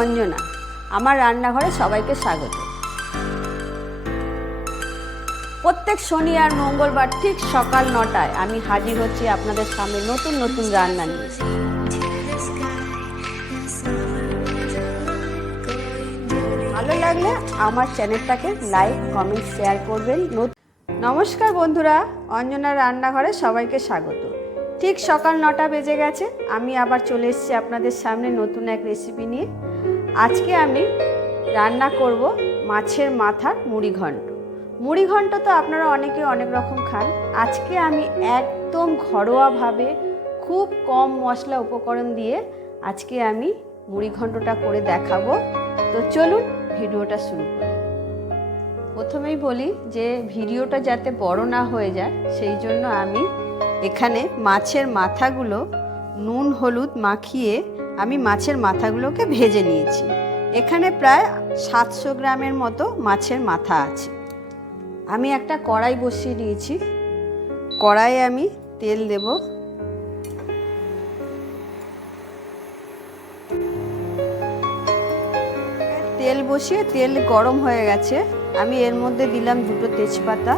অঞ্জনা। আমার রান্নাঘরে সবাইকে স্বাগত। প্রত্যেক শনি আর মঙ্গলবার ঠিক সকাল 9টায় আমি হাজির হচ্ছি আপনাদের সামনে নতুন নতুন রান্না নিয়ে। ভালো লাগলে আমার চ্যানেলটাকে লাইক, কমেন্ট, শেয়ার করবেন। নমস্কার বন্ধুরা, অঞ্জনার রান্নাঘরে সবাইকে স্বাগত। ঠিক সকাল 9টা বেজে গেছে, আমি আবার চলে এসেছি আপনাদের সামনে নতুন এক রেসিপি নিয়ে। আজকে আমি রান্না করব মাছের মাথার মুড়িঘণ্ট। মুড়িঘণ্ট তো আপনারা অনেকে অনেক রকম খান। আজকে আমি একদম ঘরোয়াভাবে খুব কম মশলা উপকরণ দিয়ে আজকে আমি মুড়িঘণ্টটা করে দেখাবো। তো চলুন ভিডিওটা শুরু করি। প্রথমেই বলি যে ভিডিওটা যাতে বড় না হয়ে যায়, সেই জন্য আমি এখানে মাছের মাথাগুলো নুন হলুদ মাখিয়ে আমি মাছের মাথাগুলোকে ভেজে নিয়েছি। এখানে প্রায় 700 গ্রামের মতো মাছের মাথা আছে। আমি একটা কড়াই বসিয়ে নিয়েছি। কড়াইয়ে আমি তেল দেব। তেল বসিয়ে তেল গরম হয়ে গেছে। আমি এর মধ্যে দিলাম 2টো তেজপাতা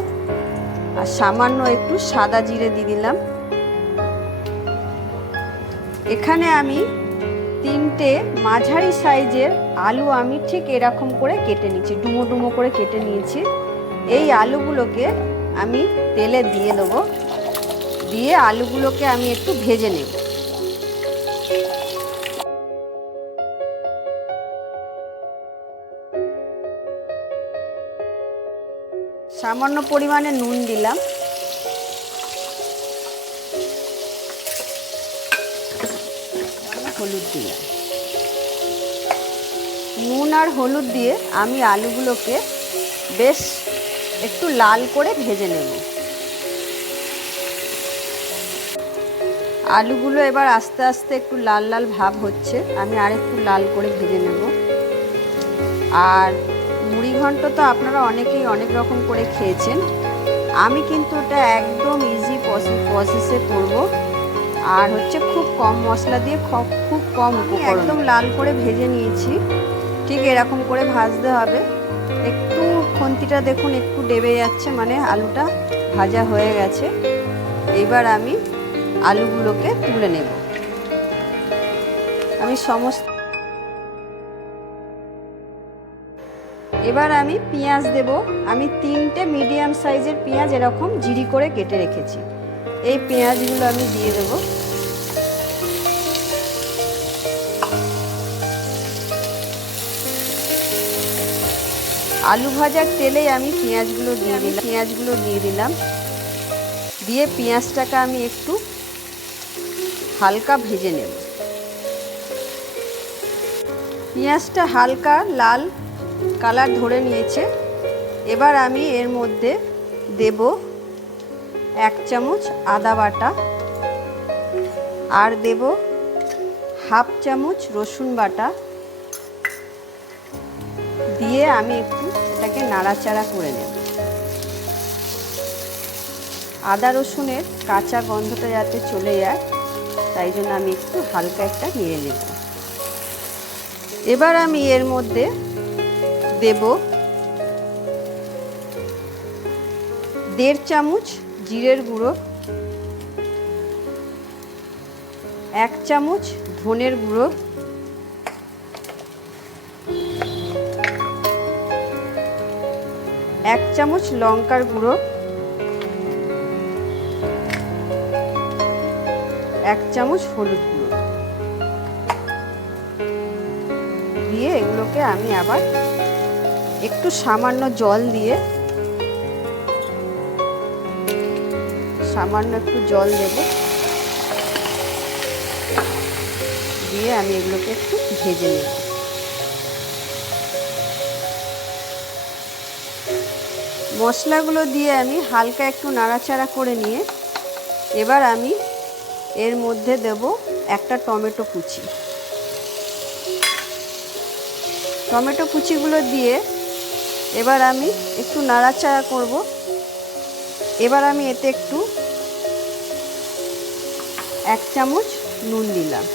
আর সামান্য একটু সাদা জিরে দিয়ে দিলাম। এখানে আমি 3টে মাঝারি সাইজের আলু আমি ঠিক এরকম করে কেটে নিয়েছি, ডুমো ডুমো করে কেটে নিয়েছি। এই আলুগুলোকে আমি তেলে দিয়ে দেবো। দিয়ে আলুগুলোকে আমি একটু ভেজে নেব। সামান্য পরিমাণে নুন দিলাম। হলুদ দিলাম। নুন আর হলুদ দিয়ে আমি আলুগুলোকে বেশ একটু লাল করে ভেজে নেব। আলুগুলো এবার আস্তে আস্তে একটু লাল লাল ভাব হচ্ছে, আমি আর একটু লাল করে ভেজে নেব। আর মুড়িঘণ্ট তো আপনারা অনেকেই অনেক রকম করে খেয়েছেন। আমি কিন্তু এটা একদম ইজি প্রসেসে করব। আর হচ্ছে খুব কম মশলা দিয়ে খুব কম উপকরণ। একদম লাল করে ভেজে নিয়েছি। ঠিক এরকম করে ভাজতে হবে। একটু খুন্তিটা দেখুন একটু ডেবে যাচ্ছে, মানে আলুটা ভাজা হয়ে গেছে। এবার আমি আলুগুলোকে তুলে নেব। এবার আমি পেঁয়াজ দেব। আমি 3টে মিডিয়াম সাইজের পেঁয়াজ এরকম জিরি করে কেটে রেখেছি। এই পেঁয়াজগুলো আমি দিয়ে দেব। আলু ভাজার তেলেই আমি পেঁয়াজগুলো দিয়ে দিলাম। দিয়ে পেঁয়াজটাকে আমি একটু হালকা ভেজে নেব। পেঁয়াজটা হালকা লাল কালার ধরে নিয়েছে। এবার আমি এর মধ্যে দেব 1 চামচ আদা বাটা আর দেব 1/2 চামচ রসুন বাটা। দিয়ে আমি একটু এটাকে নাড়াচাড়া করে নেব। আদা রসুনের কাঁচা গন্ধটা যাতে চলে যায়, তাই জন্য আমি একটু হালকা একটা নেড়ে নেব। এবার আমি এর মধ্যে দেব 1.5 চামচ জিরের গুঁড়ো, 1 চামচ ধনের গুঁড়ো, 1 চামচ লঙ্কার গুঁড়ো, 1 চামচ হলুদ গুঁড়ো দিয়ে এগুলোকে আমি আবার একটু সামান্য জল দিয়ে একটু জল দেব। দিয়ে আমি এগুলোকে একটু ভেজে নেব। মশলাগুলো দিয়ে আমি হালকা একটু নাড়াচাড়া করে নিয়ে এবার আমি এর মধ্যে দেব একটা টমেটো কুচি। টমেটো কুচিগুলো দিয়ে এবার আমি একটু নাড়াচাড়া করব। এবার আমি এতে একটু 1 চামচ নুন দিলাম।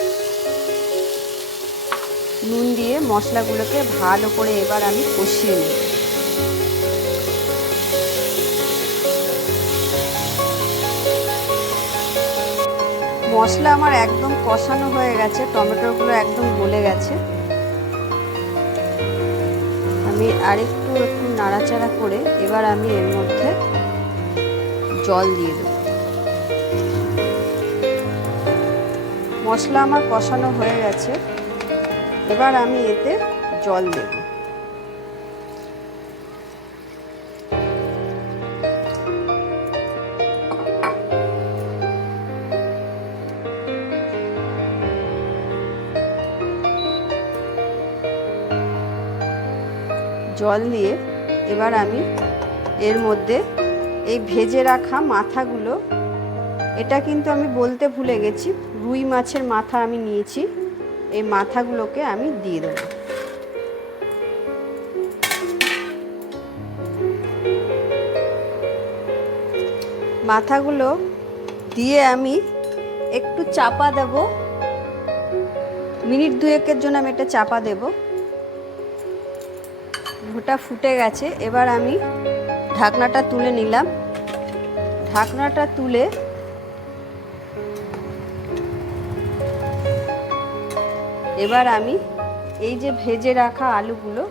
নুন দিয়ে মশলাগুলোকে ভালো করে এবার আমি কষিয়ে নেব। মশলা আমার একদম কষানো হয়ে গেছে, টমেটোগুলো একদম গলে গেছে। আমি আরেকটু নাড়াচাড়া করে এবার আমি এর মধ্যে জল দিয়ে দেব। মশলা আমার কষানো হয়ে গেছে, এবার আমি এতে জল দেব। জল দিয়ে এবার আমি এর মধ্যে এই ভেজে রাখা মাথাগুলো, এটা কিন্তু আমি বলতে ভুলে গেছি, রুই মাছের মাথা আমি নিয়েছি, এই মাথাগুলোকে আমি দিয়ে দেব। মাথাগুলো দিয়ে আমি একটু চাপা দেব, মিনিট 2-এর জন্য আমি এটা চাপা দেব। ওটা ফুটে গেছে, এবার আমি ঢাকনাটা তুলে নিলাম। ঢাকনাটা তুলে এবার আমি এই যে ভেজে রাখা আলুগুলো,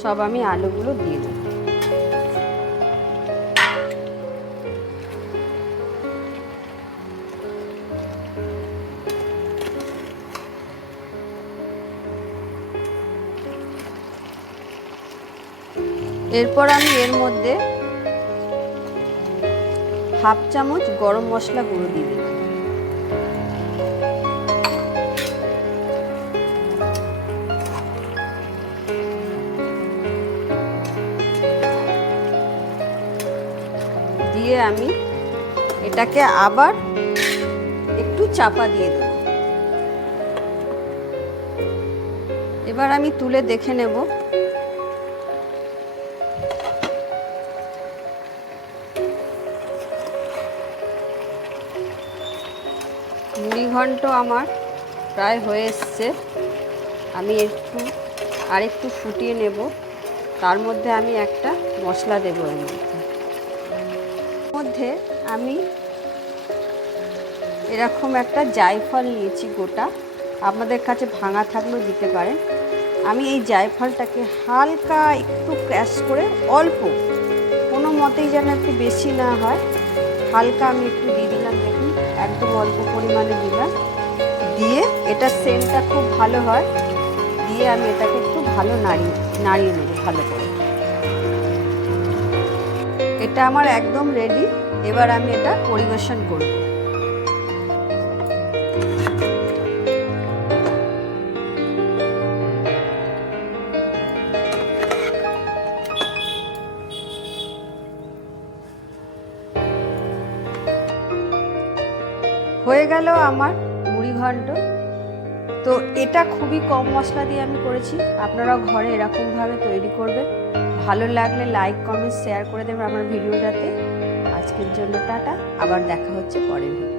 সব আমি আলুগুলো দিয়ে দেব। এরপর আমি এর মধ্যে হাফ চামচ গরম মশলা গুঁড়ো দিয়ে দিলাম। দিয়ে আমি এটাকে আবার একটু চাপা দিয়ে দেব। এবার আমি তুলে দেখে নেব। মুড়ি ঘন্ট আমার প্রায় হয়ে এসছে। আমি আরেকটু ফুটিয়ে নেব। তার মধ্যে আমি একটা মশলা দেব। এর মধ্যে আমি এরকম একটা জায়ফল নিয়েছি গোটা, আপনাদের কাছে ভাঙা থাকলেও দিতে পারেন। আমি এই জায়ফলটাকে হালকা একটু ক্র্যাশ করে অল্প, কোনো মতেই যেন একটু বেশি না হয়, হালকা আমি একটু দিয়ে দিলাম। দেখুন একদম অল্প পরিমাণে দিলাম। দিয়ে এটা সেন্টটা খুব ভালো হয়। দিয়ে আমি এটাকে একটু ভালো নাড়িয়ে নেব ভালো করে। এটা আমার একদম রেডি। এবার আমি এটা পরিবেশন করব। হয়ে গেল আমার মুড়ি ঘন্ট। তো এটা খুবই কম মশলা দিয়ে আমি করেছি, আপনারাও ঘরে এরকমভাবে তৈরি করবেন। ভালো লাগলে লাইক কমেন্ট শেয়ার করে দেবেন আমার ভিডিওটাতে। আজকের জন্য টাটা, আবার দেখা হচ্ছে পরের ভিডিও।